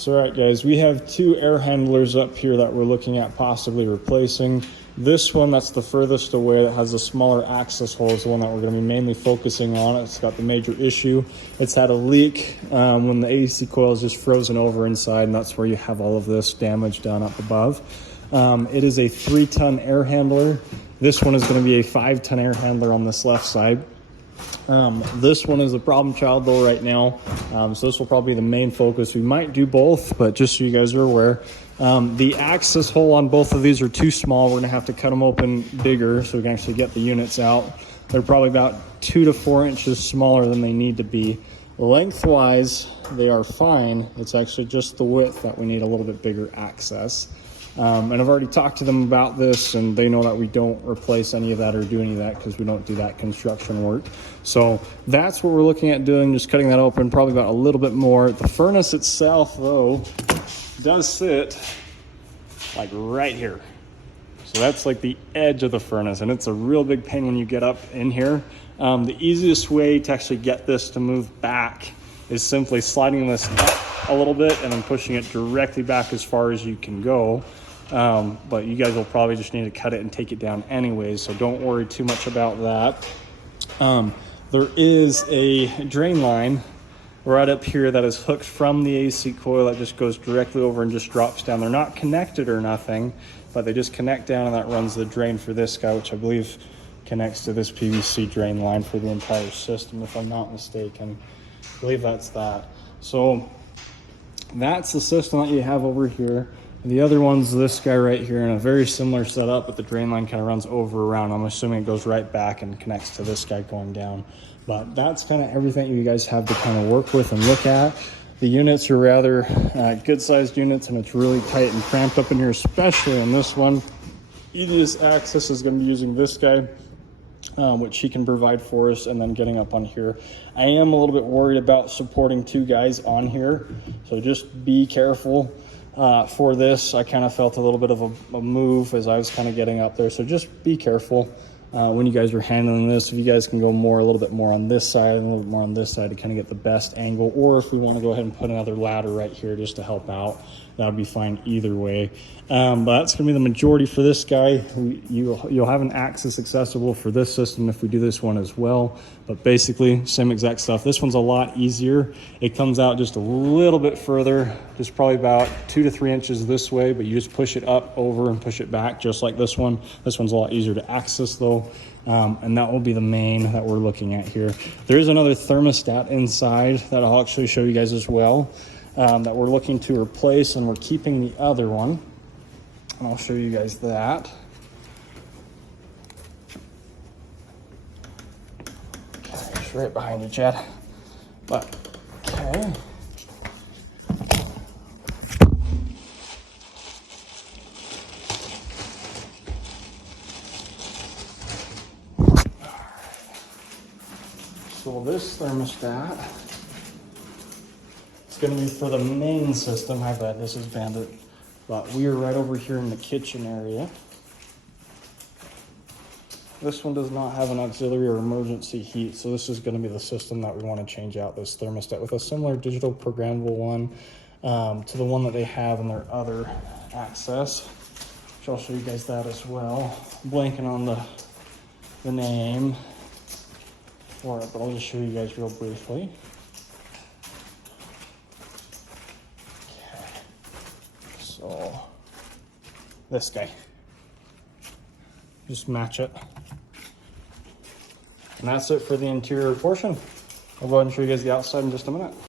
So all right guys, we have two air handlers up here that we're looking at possibly replacing. This one that's the furthest away that has a smaller access hole is the one that we're going to be mainly focusing on. It's got the major issue. It's had a leak when the AC coil is just frozen over inside, and that's where you have all of this damage down up above. It is a 3-ton air handler. This one is going to be a 5-ton air handler on this left side. This one is a problem child though right now, so this will probably be the main focus. We might do both, but just so you guys are aware, the access hole on both of these are too small. We're gonna have to cut them open bigger so we can actually get the units out. They're probably about 2 to 4 inches smaller than they need to be. Lengthwise, they are fine. It's actually just the width that we need a little bit bigger access. And I've already talked to them about this, and they know that we don't replace any of that or do any of that because we don't do that construction work. So that's what we're looking at doing, just cutting that open, probably about a little bit more. The furnace itself, though, does sit like right here. So that's like the edge of the furnace, and it's a real big pain when you get up in here. The easiest way to actually get this to move back is simply sliding this up a little bit and then pushing it directly back as far as you can go. But you guys will probably just need to cut it and take it down anyways, so don't worry too much about that. There is a drain line right up here that is hooked from the AC coil that just goes directly over and just drops down. They're not connected or nothing, but they just connect down, and that runs the drain for this guy, which I believe connects to this PVC drain line for the entire system, if I'm not mistaken. I believe that's that. So that's the system that you have over here. The other one's this guy right here in a very similar setup, but the drain line kind of runs over around. I'm assuming it goes right back and connects to this guy going down. But that's kind of everything you guys have to kind of work with and look at. The units are rather good sized units, and it's really tight and cramped up in here, especially on this one. Easiest access is going to be using this guy, which he can provide for us, and then getting up on here. I am a little bit worried about supporting 2 guys on here, so just be careful for this. I kind of felt a little bit of a move as I was kind of getting up there, so just be careful when you guys are handling this. If you guys can go a little bit more on this side and a little bit more on this side to kind of get the best angle, or if we want to go ahead and put another ladder right here just to help out, that would be fine either way. But that's going to be the majority for this guy. You'll have an access accessible for this system if we do this one as well, but basically same exact stuff. This one's a lot easier. It comes out just a little bit further, just probably about 2 to 3 inches this way, but you just push it up, over, and push it back just like this one. This one's a lot easier to access though, and that will be the main that we're looking at here. There is another thermostat inside that I'll actually show you guys as well, that we're looking to replace, and we're keeping the other one, and I'll show you guys that. Okay, it's right behind you, Chad. But okay. So this thermostat, it's going to be for the main system. My bad, this is Bandit. But we are right over here in the kitchen area. This one does not have an auxiliary or emergency heat, so this is going to be the system that we want to change out, this thermostat, with a similar digital programmable one to the one that they have in their other access, which I'll show you guys that as well. I'm blanking on the name for it, but I'll just show you guys real briefly. So this guy, just match it, and that's it for the interior portion. I'll go ahead and show you guys the outside in just a minute.